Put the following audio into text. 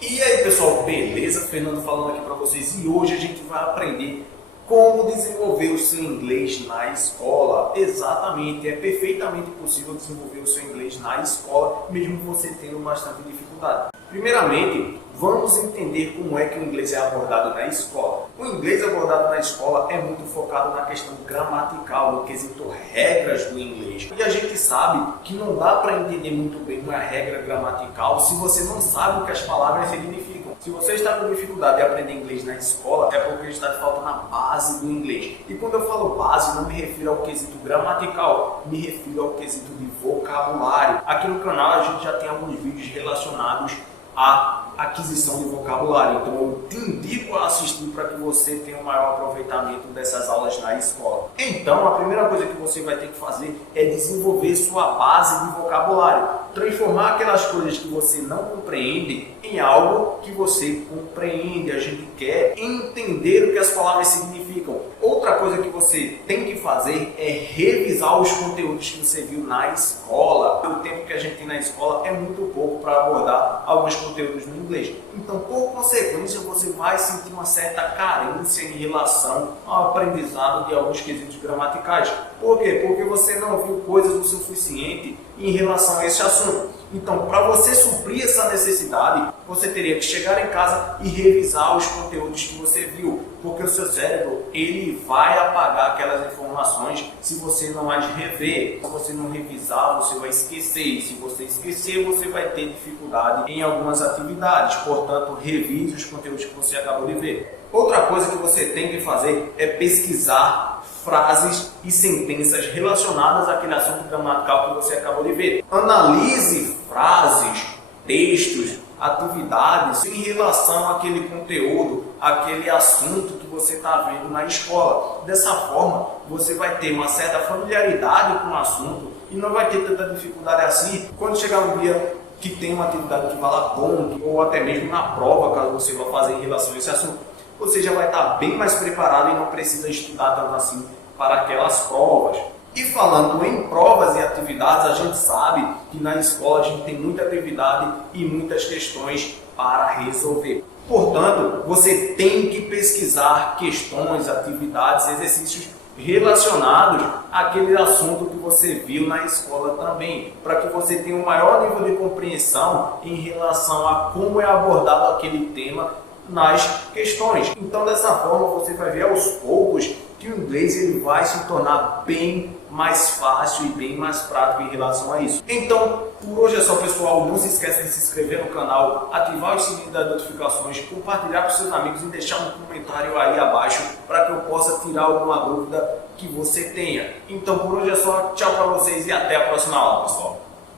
E aí pessoal, beleza? Fernando falando aqui para vocês e hoje a gente vai aprender como desenvolver o seu inglês na escola. Exatamente, é perfeitamente possível desenvolver o seu inglês na escola, mesmo você tendo bastante dificuldade. Primeiramente, vamos entender como é que o inglês é abordado na escola. O inglês abordado na escola é muito focado na questão gramatical, no quesito regras do inglês. E a gente sabe que não dá para entender muito bem uma regra gramatical se você não sabe o que as palavras significam. Se você está com dificuldade de aprender inglês na escola, é porque está de falta na base do inglês. E quando eu falo base, não me refiro ao quesito gramatical, me refiro ao quesito de vocabulário. Aqui no canal a gente já tem alguns vídeos relacionados à aquisição de vocabulário. Então eu te indico a assistir para que você tenha um maior aproveitamento dessas aulas na escola. Então a primeira coisa que você vai ter que fazer é desenvolver sua base de vocabulário. Transformar aquelas coisas que você não compreende em algo que você compreende. A gente quer entender o que as palavras significam. Outra coisa que você tem que fazer é revisar os conteúdos que você viu na escola. O tempo que a gente tem na escola é muito pouco para abordar alguns conteúdos no inglês. Então, por consequência, você vai sentir uma certa carência em relação ao aprendizado de alguns quesitos gramaticais. Por quê? Porque você não viu coisas o suficiente em relação a esse assunto. Então, para você suprir essa necessidade, você teria que chegar em casa e revisar os conteúdos que você viu, porque o seu cérebro ele vai apagar aquelas informações se você não as rever. Se você não revisar, você vai esquecer. E se você esquecer, você vai ter dificuldade em algumas atividades. Portanto, revise os conteúdos que você acabou de ver. Outra coisa que você tem que fazer é pesquisar frases e sentenças relacionadas àquele assunto gramatical que você acabou de ver. Analise frases, textos, atividades em relação àquele conteúdo, àquele assunto que você está vendo na escola. Dessa forma, você vai ter uma certa familiaridade com o assunto e não vai ter tanta dificuldade assim quando chegar um dia que tem uma atividade que vala ponto ou até mesmo na prova, caso você vá fazer em relação a esse assunto. Você já vai estar bem mais preparado e não precisa estudar tanto assim para aquelas provas. E falando em provas e atividades, a gente sabe que na escola a gente tem muita atividade e muitas questões para resolver. Portanto, você tem que pesquisar questões, atividades, exercícios relacionados àquele assunto que você viu na escola também, para que você tenha um maior nível de compreensão em relação a como é abordado aquele tema nas questões. Então, dessa forma, você vai ver aos poucos que o inglês ele vai se tornar bem mais fácil e bem mais prático em relação a isso. Então, por hoje é só, pessoal. Não se esqueça de se inscrever no canal, ativar o sininho das notificações, compartilhar com seus amigos e deixar um comentário aí abaixo para que eu possa tirar alguma dúvida que você tenha. Então, por hoje é só. Tchau para vocês e até a próxima aula, pessoal.